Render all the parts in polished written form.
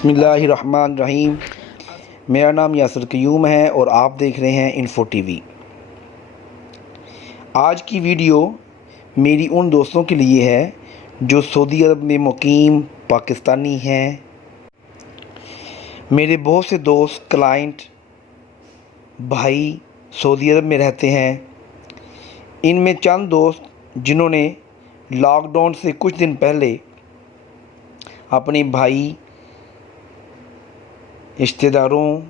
بسم اللہ الرحمن الرحیم۔ میرا نام یاسر قیوم ہے اور آپ دیکھ رہے ہیں انفو ٹی وی۔ آج کی ویڈیو میری ان دوستوں کے لیے ہے جو سعودی عرب میں مقیم پاکستانی ہیں۔ میرے بہت سے دوست کلائنٹ بھائی سعودی عرب میں رہتے ہیں۔ ان میں چند دوست جنہوں نے لاک ڈاؤن سے کچھ دن پہلے اپنے بھائی، رشتہ داروں،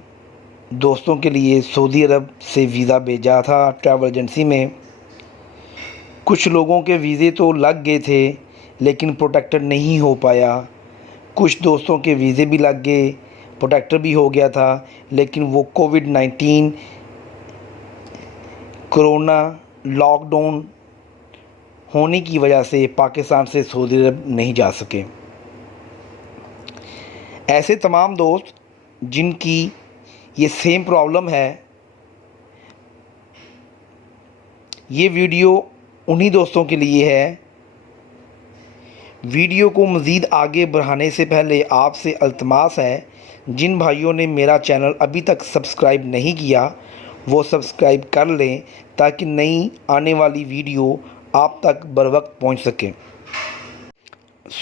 دوستوں کے لیے سعودی عرب سے ویزا بھیجا تھا ٹریول ایجنسی میں۔ کچھ لوگوں کے ویزے تو لگ گئے تھے لیکن پروٹیکٹڈ نہیں ہو پایا۔ کچھ دوستوں کے ویزے بھی لگ گئے، پروٹیکٹر بھی ہو گیا تھا، لیکن وہ کووڈ-19 کرونا لاک ڈاؤن ہونے کی وجہ سے پاکستان سے سعودی عرب نہیں جا سکے۔ ایسے تمام دوست جن کی یہ سیم پرابلم ہے، یہ ویڈیو انہی دوستوں کے لیے ہے۔ ویڈیو کو مزید آگے بڑھانے سے پہلے آپ سے التماس ہے، جن بھائیوں نے میرا چینل ابھی تک سبسکرائب نہیں کیا وہ سبسکرائب کر لیں تاکہ نئی آنے والی ویڈیو آپ تک بروقت پہنچ سکے۔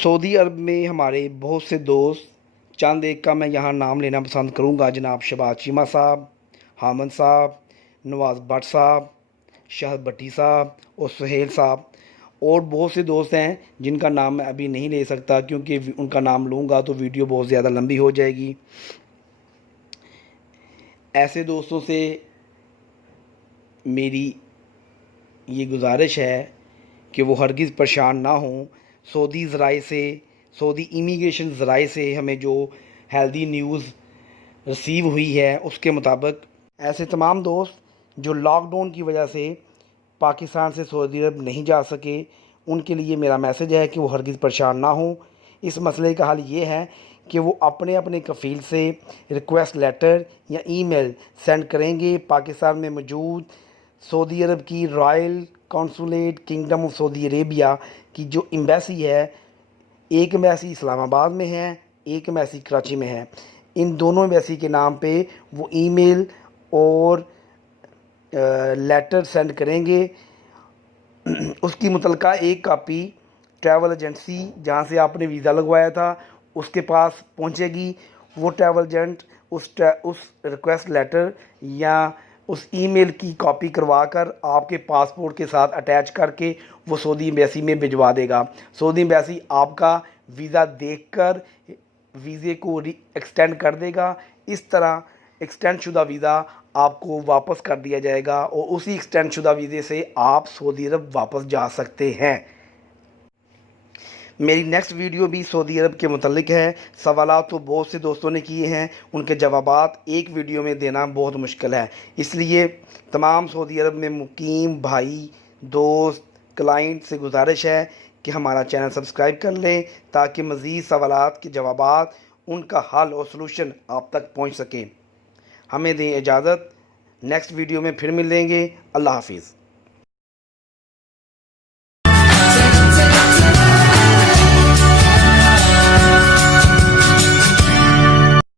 سعودی عرب میں ہمارے بہت سے دوست، چند ایک کا میں یہاں نام لینا پسند کروں گا، جناب شہباز چیمہ صاحب، حامد صاحب، نواز بٹ صاحب، شہد بٹی صاحب اور سہیل صاحب، اور بہت سے دوست ہیں جن کا نام میں ابھی نہیں لے سکتا کیونکہ ان کا نام لوں گا تو ویڈیو بہت زیادہ لمبی ہو جائے گی۔ ایسے دوستوں سے میری یہ گزارش ہے کہ وہ ہرگز پریشان نہ ہوں۔ سعودی ذرائع سے، سعودی امیگریشن ذرائع سے ہمیں جو ہیلدی نیوز ریسیو ہوئی ہے اس کے مطابق ایسے تمام دوست جو لاک ڈاؤن کی وجہ سے پاکستان سے سعودی عرب نہیں جا سکے، ان کے لیے میرا میسج ہے کہ وہ ہرگز پریشان نہ ہوں۔ اس مسئلے کا حل یہ ہے کہ وہ اپنے کفیل سے ریکویسٹ لیٹر یا ای میل سینڈ کریں گے۔ پاکستان میں موجود سعودی عرب کی royal consulate kingdom of Saudi Arabia کی جو ایمبیسی ہے، ایک ایمبیسی اسلام آباد میں ہے، ایک ایمبیسی کراچی میں ہے، ان دونوں ایمبیسی کے نام پہ وہ ای میل اور لیٹر سینڈ کریں گے۔ اس کی متعلقہ ایک کاپی ٹریول ایجنسی جہاں سے آپ نے ویزا لگوایا تھا اس کے پاس پہنچے گی۔ وہ ٹریول ایجنٹ اس ریکویسٹ لیٹر یا اس ای میل کی کاپی کروا کر آپ کے پاسپورٹ کے ساتھ اٹیچ کر کے وہ سعودی ایمبیسی میں بھجوا دے گا۔ سعودی ایمبیسی آپ کا ویزا دیکھ کر ویزے کو ایکسٹینڈ کر دے گا۔ اس طرح ایکسٹینڈ شدہ ویزا آپ کو واپس کر دیا جائے گا اور اسی ایکسٹینڈ شدہ ویزے سے آپ سعودی عرب واپس جا سکتے ہیں۔ میری نیکسٹ ویڈیو بھی سعودی عرب کے متعلق ہے۔ سوالات تو بہت سے دوستوں نے کیے ہیں، ان کے جوابات ایک ویڈیو میں دینا بہت مشکل ہے، اس لیے تمام سعودی عرب میں مقیم بھائی، دوست، کلائنٹ سے گزارش ہے کہ ہمارا چینل سبسکرائب کر لیں تاکہ مزید سوالات کے جوابات، ان کا حل اور سلوشن آپ تک پہنچ سکیں۔ ہمیں دیں اجازت، نیکسٹ ویڈیو میں پھر ملیں گے۔ اللہ حافظ۔